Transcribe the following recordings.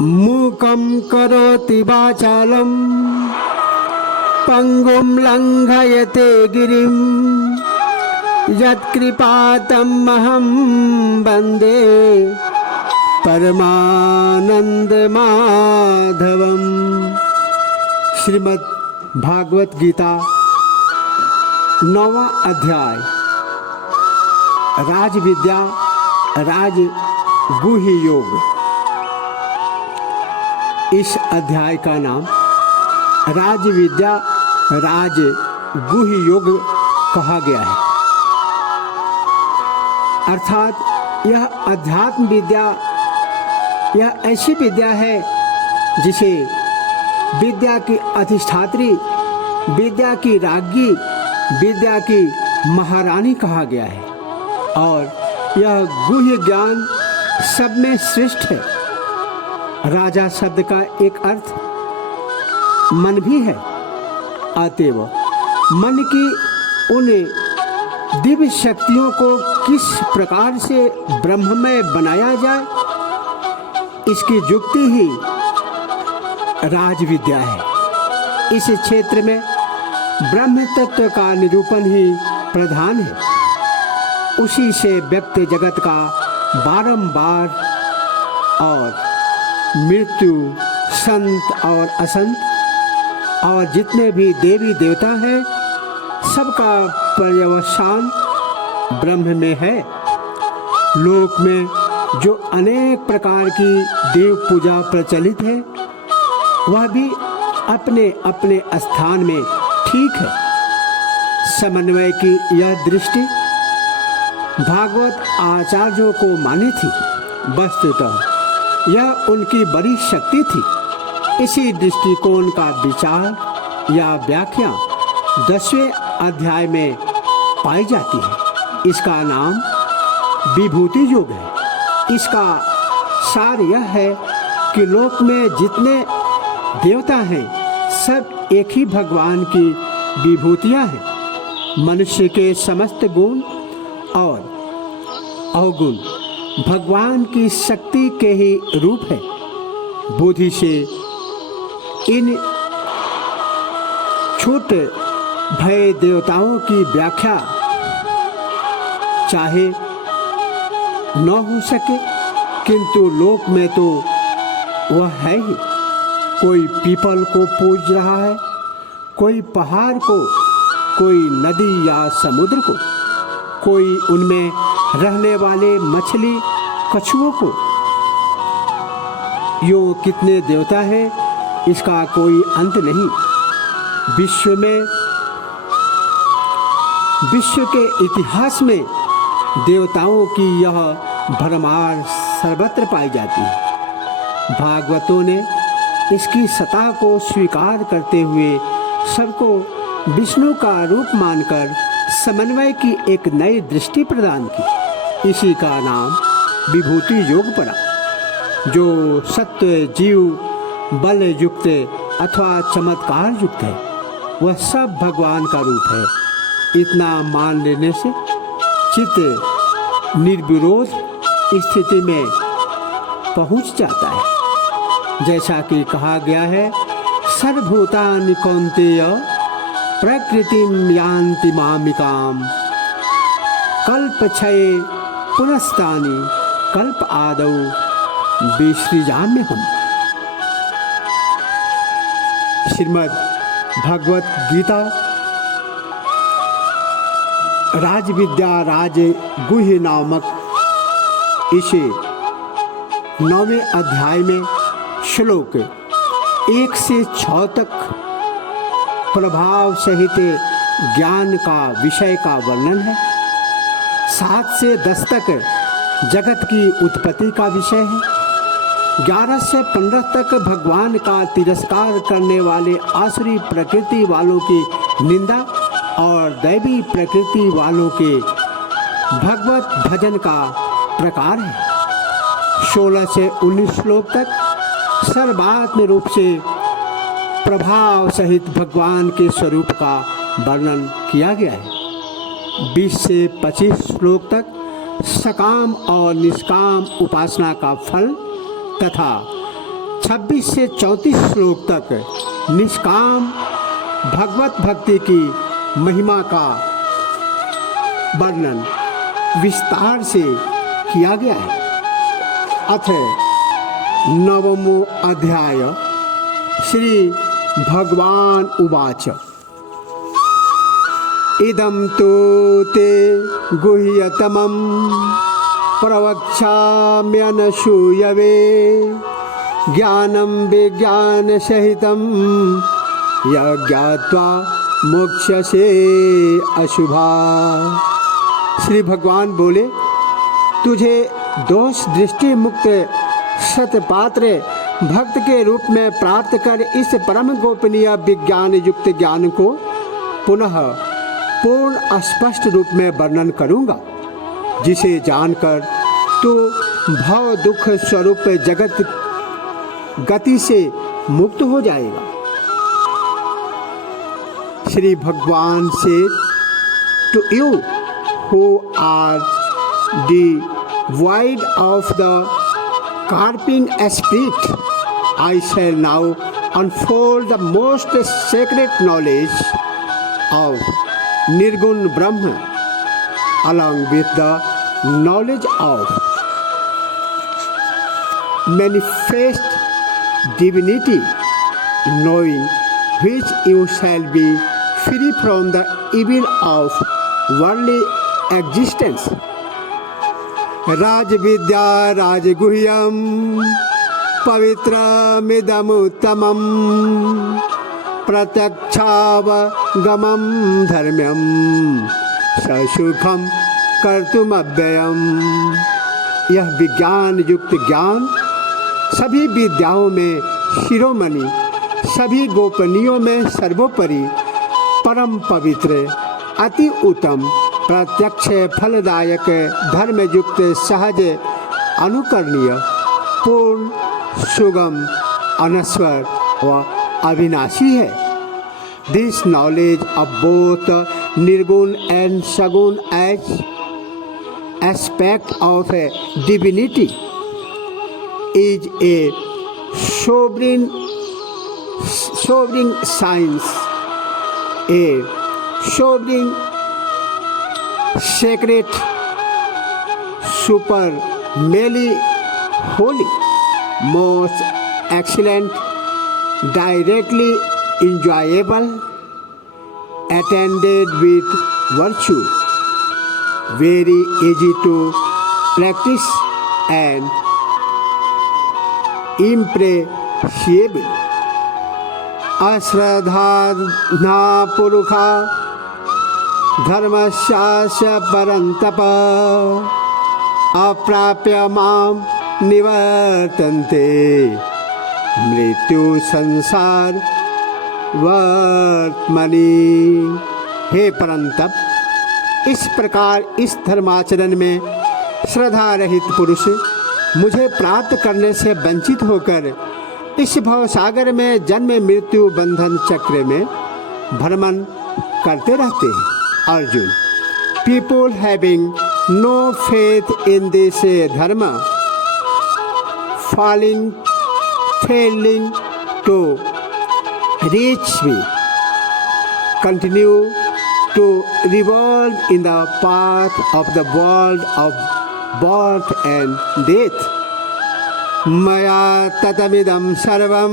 मूकं करोति वाचालं पंगुं लंघयते गिरिं यत्कृपातमहं वन्दे परमानंदमाधवम्। श्रीमद् भागवत गीता 9वां अध्याय राज विद्या राज गुह्य योग। इस अध्याय का नाम राज विद्या राज गुह्य योग कहा गया है। अर्थात यह अध्यात्म विद्या यह ऐसी विद्या है जिसे विद्या की अधिष्ठात्री, विद्या की राज्ञी, विद्या की महारानी कहा गया है। और यह गुह्य ज्ञान सब में श्रेष्ठ है। राजा शब्द का एक अर्थ मन भी है। अतएव मन की उन दिव्य शक्तियों को किस प्रकार से ब्रह्ममय बनाया जाए, इसकी युक्ति ही राज विद्या है। इस क्षेत्र में ब्रह्म तत्व का निरूपण ही प्रधान है। उसी से व्यक्ति जगत का बारंबार और मृत्यु, संत और असंत और जितने भी देवी देवता हैं, सबका पर्यवसान ब्रह्म में है। लोक में जो अनेक प्रकार की देव पूजा प्रचलित है, वह भी अपने अपने स्थान में ठीक है। समन्वय की यह दृष्टि भागवत आचार्यों को मानी थी। वस्तुतः यह उनकी बड़ी शक्ति थी। इसी दृष्टिकोण का विचार या व्याख्या 10वें अध्याय में पाई जाती है। इसका नाम विभूति योग है। इसका सार यह है कि लोक में जितने देवता हैं, सब एक ही भगवान की विभूतियां हैं। मनुष्य के समस्त गुण और अवगुण भगवान की शक्ति के ही रूप है। बुद्धि से इन छोटे भय देवताओं की व्याख्या चाहे न हो सके, किंतु लोक में तो वह है ही। कोई पीपल को पूज रहा है, कोई पहाड़ को, कोई नदी या समुद्र को, कोई उनमें रहने वाले मछली कछुओं को। यो कितने देवता हैं, इसका कोई अंत नहीं। विश्व के इतिहास में देवताओं की यह भरमार सर्वत्र पाई जाती है। भागवतों ने इसकी सत्ता को स्वीकार करते हुए सबको विष्णु का रूप मानकर समन्वय की एक नई दृष्टि प्रदान की। इसी का नाम विभूति योग पड़ा। जो सत्व जीव बल युक्त अथवा चमत्कार युक्त है, वह सब भगवान का रूप है। इतना मान लेने से चित्त निर्विरोध स्थिति में पहुंच जाता है। जैसा कि कहा गया है, सर्वभूतानि कौन्तेय प्रकृतिं यान्ति मामिकाम् कल्पक्षये पुनस्तानि कल्प आदौ विसृजाम्यहम्। श्रीमद् भगवत गीता राज विद्या राज गुह्य नामक इसे 9वें अध्याय में श्लोक 1 से 6 तक प्रभाव सहित ज्ञान का विषय का वर्णन है। 7 से 10 तक जगत की उत्पत्ति का विषय है। 11 से 15 तक भगवान का तिरस्कार करने वाले आसुरी प्रकृति वालों की निंदा और दैवी प्रकृति वालों के भगवत भजन का प्रकार है। 16 से 19 श्लोक तक सर्वात्म रूप से प्रभाव सहित भगवान के स्वरूप का वर्णन किया गया है। 20 से 25 श्लोक तक सकाम और निष्काम उपासना का फल तथा 26 से 34 श्लोक तक निष्काम भगवत भक्ति की महिमा का वर्णन विस्तार से किया गया है। अथ नवमो अध्याय। श्री भगवान उवाच इदं तु ते गुह्यतमं प्रवक्ष्याम्यनसूयवे ज्ञानं विज्ञानसहितं यज्ञात्वा मोक्ष्यसे अशुभा। श्री भगवान बोले, तुझे दोष दृष्टि मुक्त सतपात्र भक्त के रूप में प्राप्त कर इस परम गोपनीय विज्ञान युक्त ज्ञान को पुनः पूर्ण स्पष्ट रूप में वर्णन करूँगा, जिसे जानकर तू भव दुख स्वरूप जगत गति से मुक्त हो जाएगा। श्री भगवान से to you who are devoid of the carping spirit, I shall now unfold the most sacred knowledge of Nirgun Brahma along with the knowledge of manifest divinity, knowing which you shall be free from the evil of worldly existence. राजविद्या राजगुह्यं पवित्रमिदमुत्तमं प्रत्यक्षावगमं धर्म्यं ससुखं कर्तुमव्ययम्। यह विज्ञान युक्त ज्ञान सभी विद्याओं में शिरोमणि, सभी गोपनीयों में सर्वोपरि, परम पवित्र, अति उत्तम, प्रत्यक्ष फलदायक, धर्म युक्त, सहज, अनुकरणीय, पूर्ण, सुगम, अनश्वर व अविनाशी है। This knowledge of both nirguna and saguna as aspect of divinity is a sovereign science, a sovereign sacred, supremely holy, most excellent, directly enjoyable, attended with virtue, very easy to practice and impressible. अश्रद्धा पुरुषा धर्मस्यास्य परन्तप अप्राप्य मां निवर्तन्ते मृत्यु संसार वर्त्मनि। हे परंतप, इस प्रकार इस धर्माचरण में श्रद्धा रहित पुरुष मुझे प्राप्त करने से वंचित होकर इस भवसागर में जन्म मृत्यु बंधन चक्र में भ्रमण करते रहते हैं। Arjun, people having no faith in this dharma failing to reach me continue to revolve in the path of the world of birth and death. मया ततमिदं सर्वं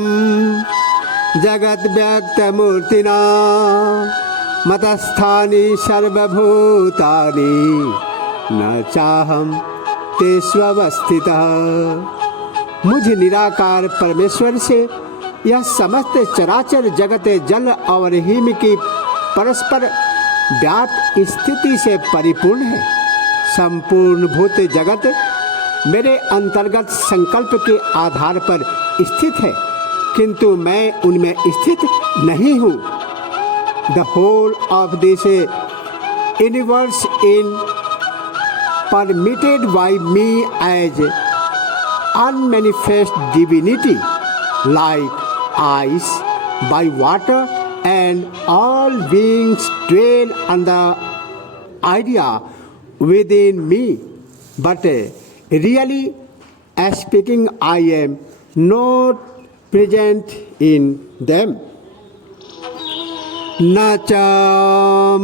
जगत् व्यक्तमूर्तिना मतस्थानि सर्वभूतानि न चाहं तेष्वस्थितः। मुझ निराकार परमेश्वर से यह समस्त चराचर जगत जल और हिम की परस्पर व्याप्त स्थिति से परिपूर्ण है। संपूर्ण भूत जगत मेरे अंतर्गत संकल्प के आधार पर स्थित है, किंतु मैं उनमें स्थित नहीं हूँ। The whole of this universe is permitted by me as unmanifest divinity, like ice by water, and all beings dwell on the idea within me. But really speaking, I am not present in them. न च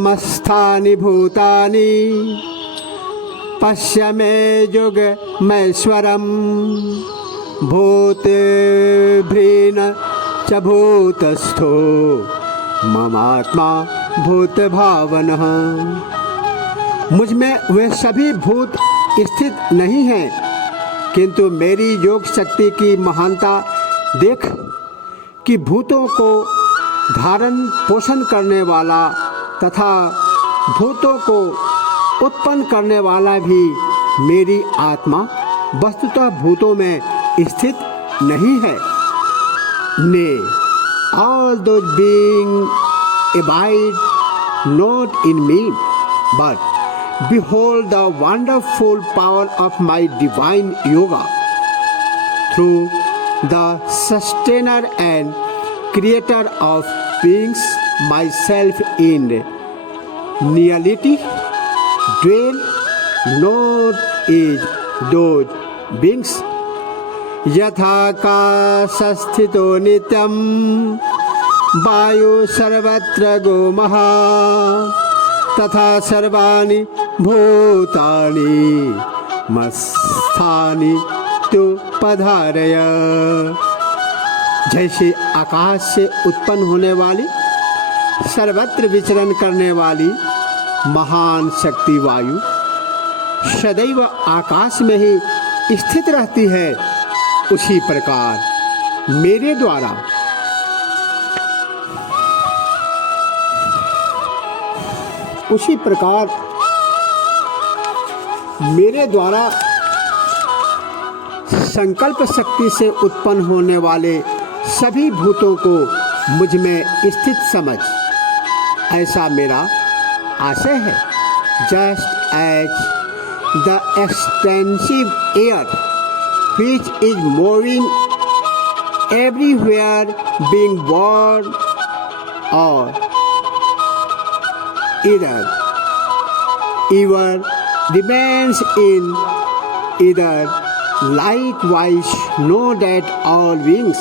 मस्थानि भूतानि पश्य मे युगमैश्वरम् भूतभृन् च भूतस्थो ममात्मा भूतभावनः। मुझ में वे सभी भूत स्थित नहीं हैं, किंतु मेरी योग शक्ति की महानता देख कि भूतों को धारण पोषण करने वाला तथा भूतों को उत्पन्न करने वाला भी मेरी आत्मा वस्तुतः भूतों में स्थित नहीं है। ने all those beings abide not in me, but behold the wonderful power of my divine yoga through the sustainer and creator of beings myself in nihility dwell not is those beings यथाकाशस्थितो नित्यं वायु सर्वत्र गोमः तथा सर्वाणि भूतानि मत्स्थानि तु पधारय। जैसे आकाश से उत्पन्न होने वाली सर्वत्र विचरण करने वाली महान शक्ति वायु सदैव आकाश में ही स्थित रहती है, उसी प्रकार मेरे द्वारा संकल्प शक्ति से उत्पन्न होने वाले सभी भूतों को मुझ में स्थित समझ, ऐसा मेरा आशय है। Just as the extensive air which is moving everywhere, being born or either remains in either. Likewise, know that all beings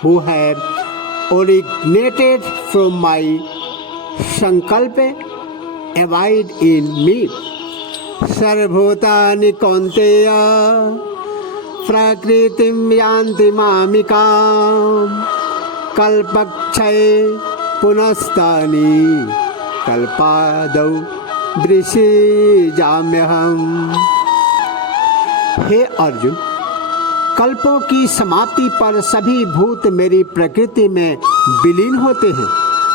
who have originated from my sankalpa abide in me. Sarvbhutani kaunteya प्रकृतिं यान्ति मामिकां कल्पक्षये पुनस्तानि कल्पादौ वृषिजाम्यहम्। हे अर्जुन, कल्पों की समाप्ति पर सभी भूत मेरी प्रकृति में विलीन होते हैं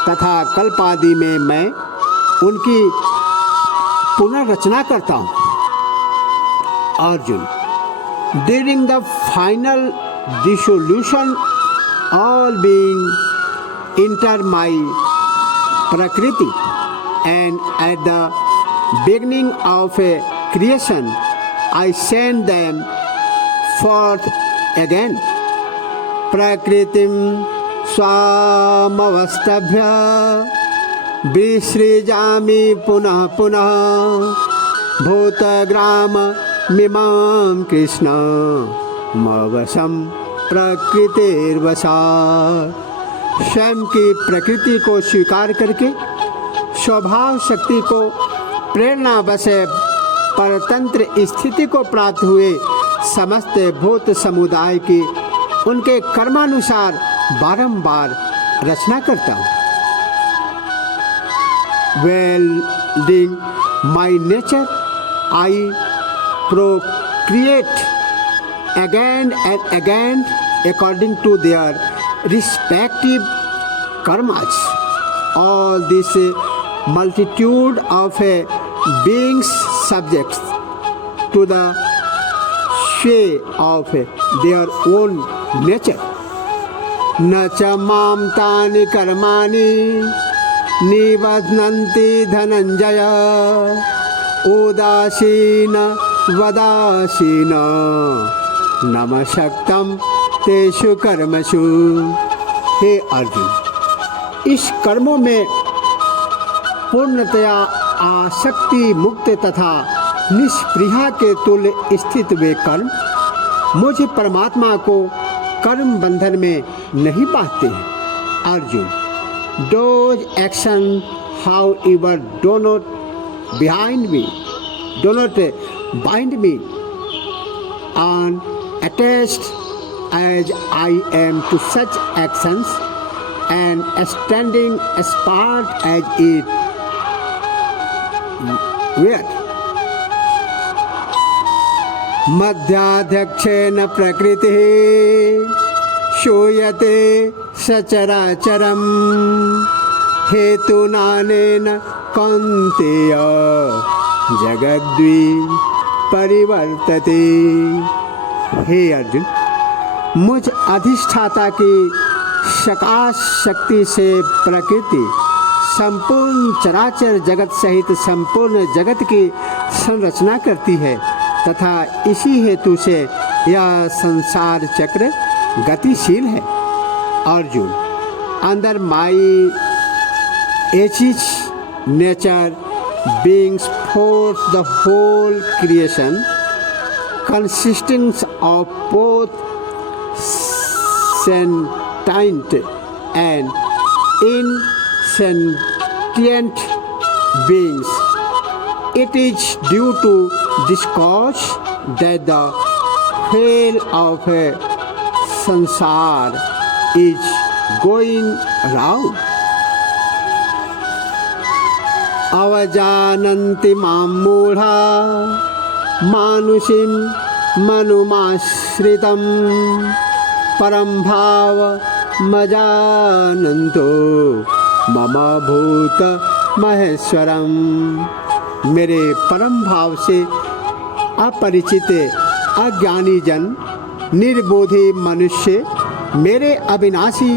तथा कल्पादि में मैं उनकी पुनर्रचना करता हूँ। Arjun, during the final dissolution, all beings enter my prakriti, and at the beginning of a creation, I send them forth again. Prakritim swamavastabhya visrijami punah punah bhutagram मिमां Krishna मवशं प्रकृतिर्वशात्। स्वयं की प्रकृति को स्वीकार करके स्वभाव शक्ति को प्रेरणा वशे परतंत्र स्थिति को प्राप्त हुए समस्त भूत समुदाय की उनके कर्मानुसार बारंबार रचना करता हूँ। Wielding my nature, I procreate again and again according to their respective karmas. All this multitude of beings subjects to the sway of their own nature. न च मां तानि कर्माणि निबध्नन्ति धनञ्जय उदासीन वदासीन नमशक्तं तेषु कर्मसु। हे अर्जुन, इस कर्मों में पूर्णतया आसक्ति मुक्त तथा निष्प्रिया के तुल्य स्थित वे कर्म मुझ परमात्मा को कर्म बंधन में नहीं बांधते हैं। Arjun, those actions however do not bind me unattached as I am to such actions and standing apart as it were. मध्याध्यक्षेन प्रकृतिः श्रूयते सचराचरम् हेतुनानेन कौन्तेय जगद्वि परिवर्तते। हे अर्जुन, मुझ अधिष्ठाता की सकाश शक्ति से प्रकृति संपूर्ण चराचर जगत सहित संपूर्ण जगत की संरचना करती है तथा इसी हेतु से यह संसार चक्र गतिशील है। अर्जुन, अंदर माई एचिज nature brings forth the whole creation consisting of both sentient and insentient beings. It is due to this cause that the wheel of sansar is going round. अवजानन्ति मां मूढ़ा मानुषीं मनुमाश्रितं परं भावमजानन्तो मम भूत महेश्वरम। मेरे परम भाव से अपरिचित अज्ञानी जन निर्बोधि मनुष्य मेरे अविनाशी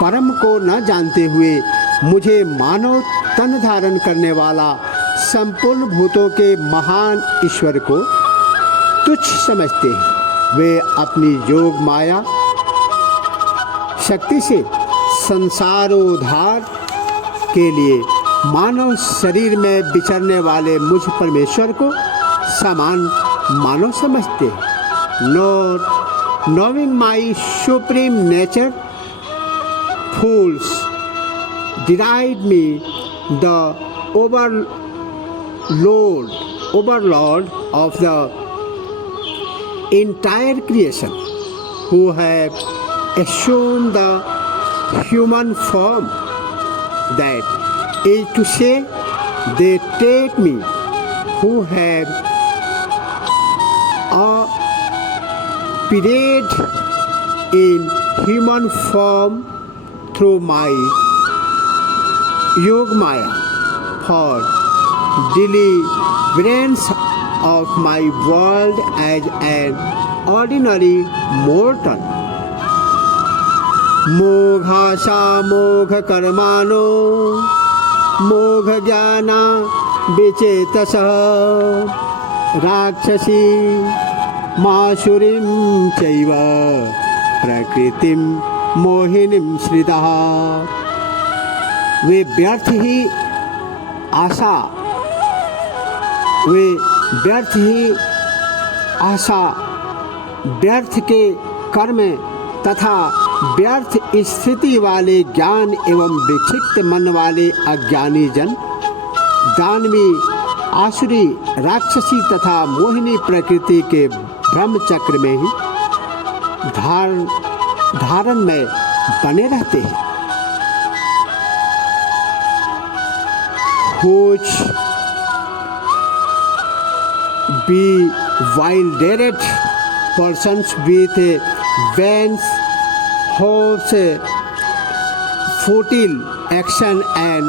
परम को न जानते हुए मुझे मानव तन धारण करने वाला संपूर्ण भूतों के महान ईश्वर को तुच्छ समझते हैं। वे अपनी योग माया शक्ति से संसारोद्धार के लिए मानव शरीर में विचरने वाले मुझ परमेश्वर को समान मानव समझते हैं। Not नोविंग my supreme nature fools deride me the overlord of the entire creation, who have assumed the human form, that is to say, they take me, who have appeared in human form through my Yog Maya for deliverance of my world as an ordinary mortal. मोघाशा मोघ कर्माणो मोघ ज्ञाना विचेतसः राक्षसी मासुरीं चैव प्रकृतिं मोहिनीं श्रितः। वे व्यर्थ ही आशा व्यर्थ के कर्म तथा व्यर्थ स्थिति वाले ज्ञान एवं विक्षिप्त मन वाले अज्ञानी जन दानवी आसुरी राक्षसी तथा मोहिनी प्रकृति के ब्रह्म चक्र में ही धारण में बने रहते हैं। Which bewildered persons with vain hopes, futile action and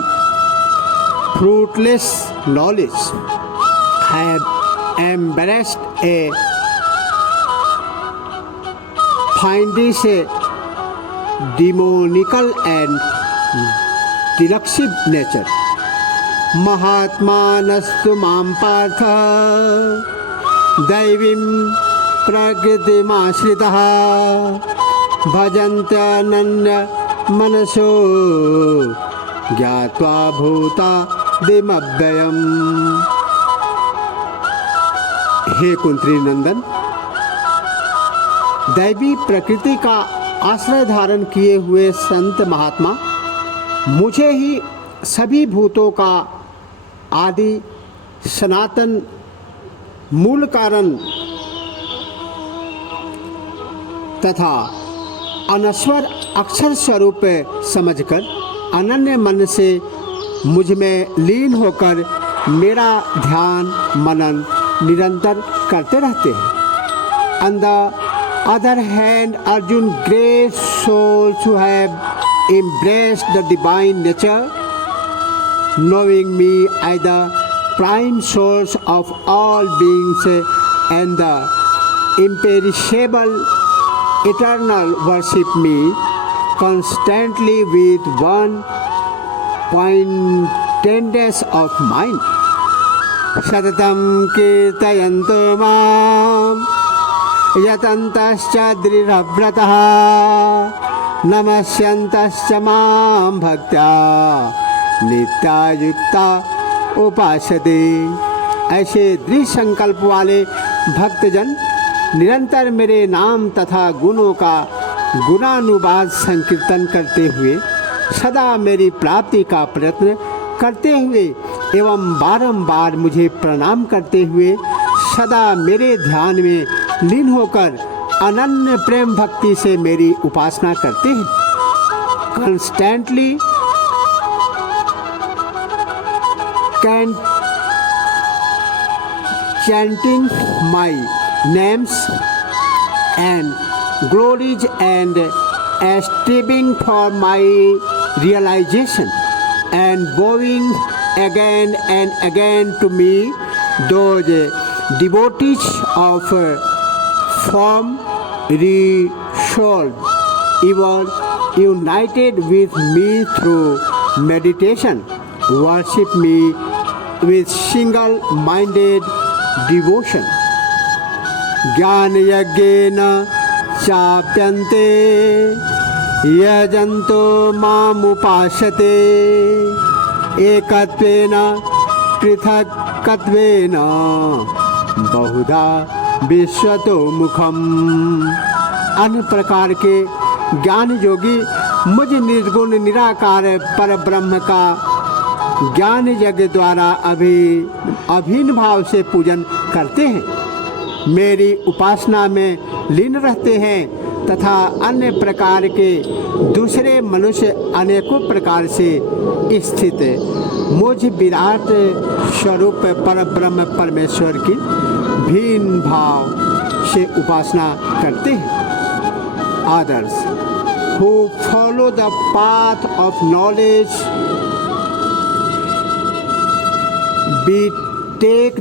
fruitless knowledge have embraced a fiendish, demoniacal and delusive nature. महात्मानस्तु मां पार्थ दैवीं प्रकृतिमाश्रितः भजन्त्यनन्य मनसो ज्ञात्वा भूतादिमव्ययम्। हे कुंती नंदन, दैवी प्रकृति का आश्रय धारण किए हुए संत महात्मा मुझे ही सभी भूतों का आदि सनातन मूल कारण तथा अनश्वर अक्षर स्वरूप समझकर अनन्य मन से मुझ में लीन होकर मेरा ध्यान मनन निरंतर करते रहते हैं। On the other hand, Arjun, great souls who have embraced the divine nature, knowing me as the prime source of all beings and the imperishable eternal, worship me constantly with one pointedness of mind. Satatam kirtayanto mam यतन्तश्च दृढव्रतः नमस्यन्तश्च मां भक्त्या नित्यायुक्ता उपासते। ऐसे दृढ़ संकल्प वाले भक्तजन निरंतर मेरे नाम तथा गुणों का गुणानुवाद संकीर्तन करते हुए सदा मेरी प्राप्ति का प्रयत्न करते हुए एवं बारंबार मुझे प्रणाम करते हुए सदा मेरे ध्यान में लीन होकर अनन्य प्रेम भक्ति से मेरी उपासना करते हैं। Constantly chanting my names and glories and striving for my realization and bowing again and again to me, those devotees of form resolved, even united with me through meditation, worship me with single-minded devotion. ज्ञान यज्ञेन चाप्यन्ते यजन्तो मामुपासते एकत्वेन पृथक्त्वेन बहुधा विश्वतो मुखम। अन्य प्रकार के ज्ञान योगी मुझ निर्गुण निराकार पर ब्रह्म का ज्ञान यज्ञ द्वारा अभिन्न भाव से पूजन करते हैं, मेरी उपासना में लीन रहते हैं तथा अन्य प्रकार के दूसरे मनुष्य अनेकों प्रकार से स्थित मुझ विराट स्वरूप पर ब्रह्म परमेश्वर की भिन्न भाव से उपासना करते हैं। Others who follow the path of knowledge betake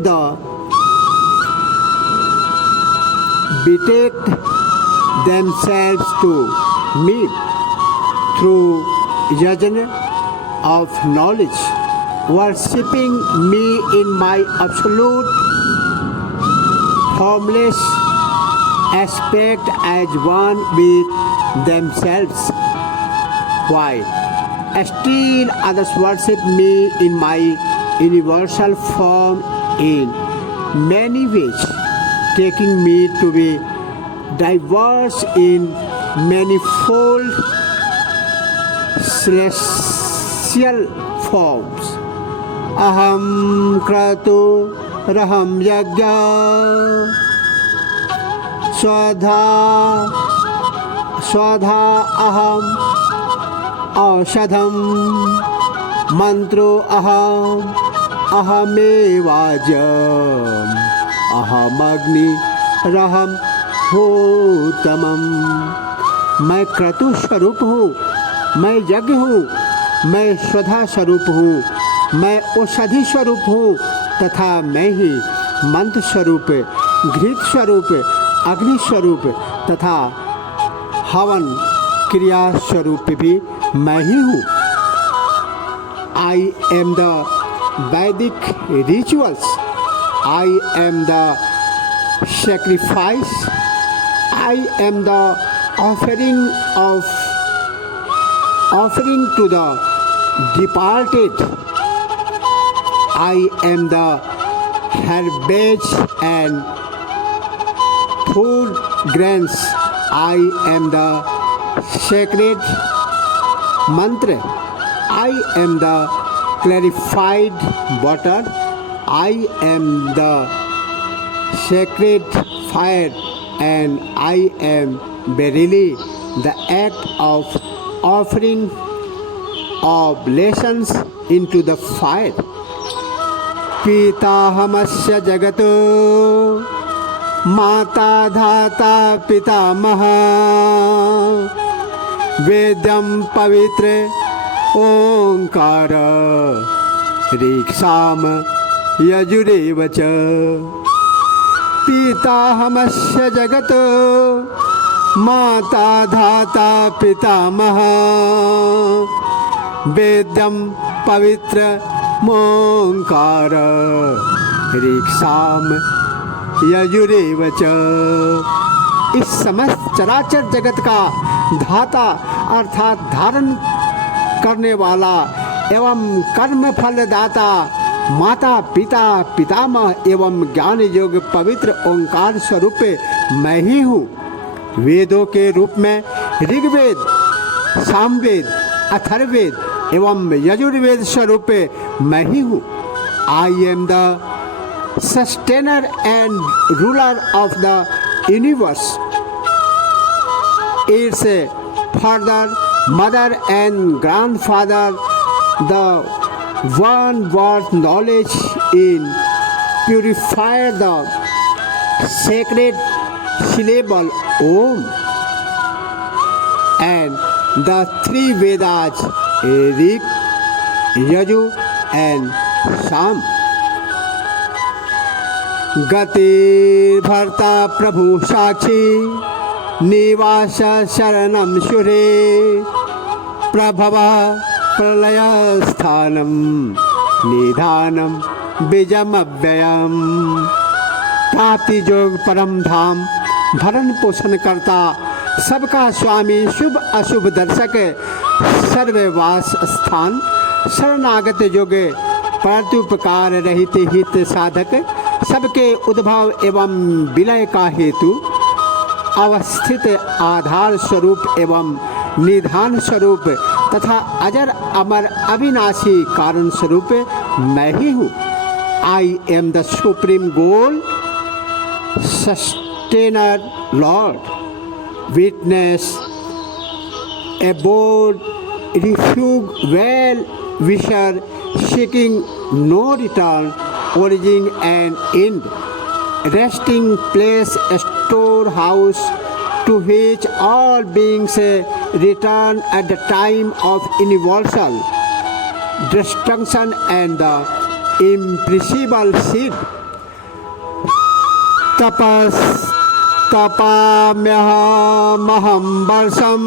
themselves to me through yajna of knowledge, worshipping me in my absolute formless aspect as one with themselves, while still others worship me in my universal form in many ways, taking me to be diverse in manifold celestial forms. Aham kratu raham yagya स्वधा अहम औषधम मंत्रो अहमेवाजम अहमग्नि रहम होतमम। मैं क्रतु स्वरूप हूँ, मैं यज्ञ हूँ, मैं स्वधा स्वरूप हूँ, मैं औषधि स्वरूप हूँ तथा मैं ही मंत्र स्वरूप, घृत स्वरूप, अग्नि स्वरूप तथा हवन क्रिया स्वरूप भी मैं ही हूँ। I am the Vedic rituals, I am the sacrifice, I am the offering to the departed, I am the herbage and food grains, I am the sacred mantra. I am the clarified water. I am the sacred fire, and I am verily the act of offering oblations into the fire. पिताहमस्य जगतो माता धाता पितामह वेद्यं पवित्र ओंकार ऋक्साम यजुरेव च पिताहमस्य जगतो माता धाता पितामह वेद्यं पवित्र मोंकार ऋक्साम यजुरेव च। इस समस्त चराचर जगत का धाता अर्थात धारण करने वाला एवं कर्म फल दाता माता पिता पितामह एवं ज्ञान योग पवित्र ओंकार स्वरूप मैं ही हूँ। वेदों के रूप में ऋग्वेद, सामवेद, अथर्ववेद एवं यजुर्वेद स्वरूप मैं ही हूँ। I am the sustainer and ruler of the universe, it's father mother and grandfather, the one worth knowledge in purifier the sacred syllable Om, and the three Vedas Rig, Yaju and Sam. गति भर्ता प्रभु साक्षी निवास शरणम सुरे प्रभव प्रलय स्थानम निधानम बीजमव्ययम। प्राप्ति जोग परम धाम भरण पोषण करता सबका स्वामी शुभ अशुभ दर्शक सर्ववास स्थान शरणागत योगे परतुपकार रहित हित साधक सबके उद्भव एवं विलय का हेतु अवस्थित आधार स्वरूप एवं निधान स्वरूप तथा अजर अमर अविनाशी कारण स्वरूप मैं ही हूँ। I am the supreme goal sustainer Lord, witness, abode, refuge, well-wisher, seeking no return, origin and end, resting place, storehouse, to which all beings return at the time of universal destruction and the imperishable seed. तपाम्यहमहं वर्षं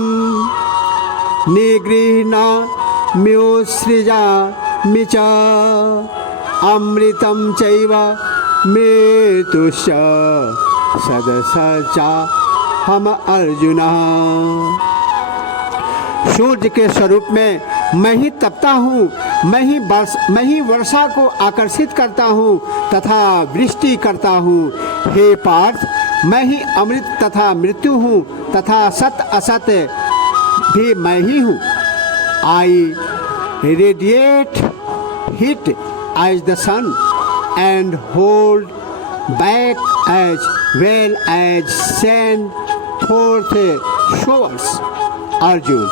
निगृह्णाम्योत्सृजामि च अमृतं चैव मृत्युश्च सदसच्चा हम अर्जुन। सूर्य के स्वरूप में मैं ही तपता हूँ, मैं ही वर्षा को आकर्षित करता हूँ तथा वृष्टि करता हूँ। हे पार्थ, मैं ही अमृत तथा मृत्यु हूँ तथा सत असत भी मैं ही हूँ। I radiate heat as the sun and hold back as well as send forth showers. Arjun,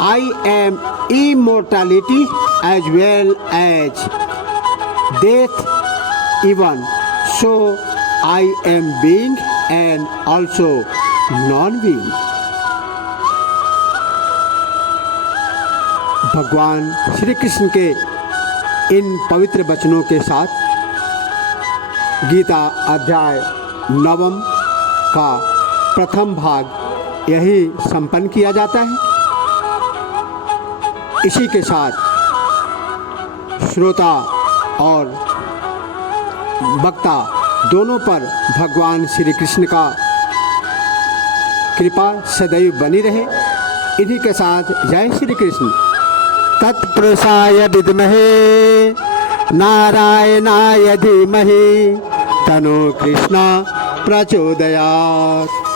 I am immortality as well as death, even so I am being and also non-being. भगवान श्री कृष्ण के इन पवित्र वचनों के साथ गीता अध्याय 9 का प्रथम भाग यही संपन्न किया जाता है। इसी के साथ श्रोता और वक्ता दोनों पर भगवान श्री कृष्ण का कृपा सदैव बनी रहे। इन्हीं के साथ जय श्री कृष्ण। तत्पुरुषाय विद्महे नारायणाय धीमहि तन्नो कृष्ण प्रचोदयात्।